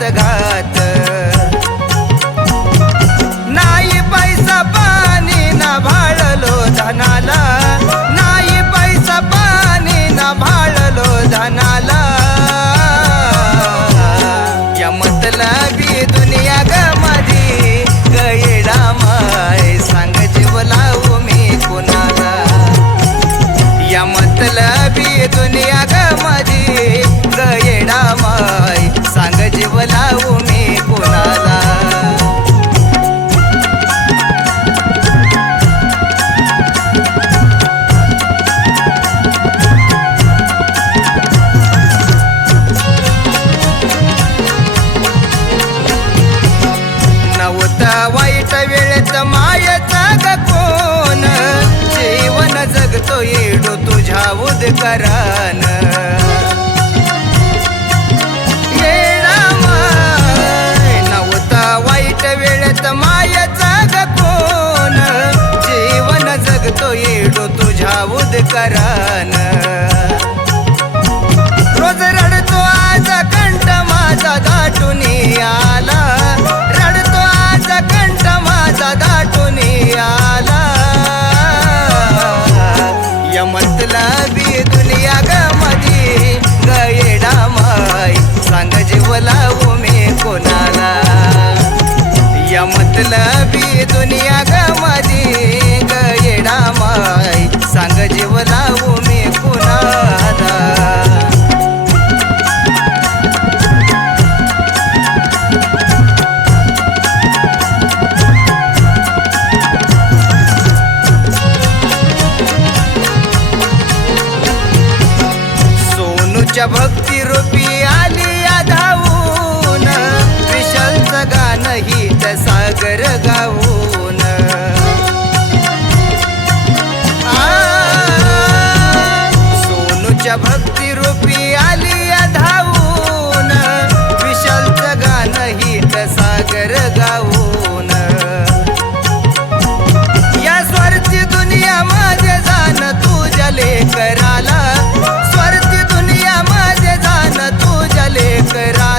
करत घात नाही पैसा पाणी ना भाळलो धनाला नाही पैसा पाणी ना भाळलो धनाला या मतलबी दुनिया ग माझी गयडा माय सांग जीव लावू मी कुणाला या मतलबी दुनिया ग माझी गयडा माय सांग जीव लावू मी कुणाला वाईट वेळेत मायेचा ग कोण जीवन जगतो येडो तुझ्या उदकरान येडा माय नव्हता वाईट वेळेत मायेचा ग कोण जीवन जगतो येडो तुझ्या उदकरान रोज रडतो आज कंठ माझा दाटून आला रडतो आज कंठ माझा दाटून आला या मतलबी दुनिया ग माझी गयडा माय सांग जीव लावू मी कोणाला या मतलबी दुनिया ग माझी गयडा माय सांग जीव लावू मी कोणाला भक्ती रूपी आली धावून विशालचं गाणं हित सागर गाऊन सोनूच्या भक्ती रूपी आली धावून विशालचं गाणं हित सागर गाऊन या स्वार्थी दुनिया माझे जाण तुझ्या लेकराला स्वार्थी दुनिया माझे जाण तुझ्या लेकराला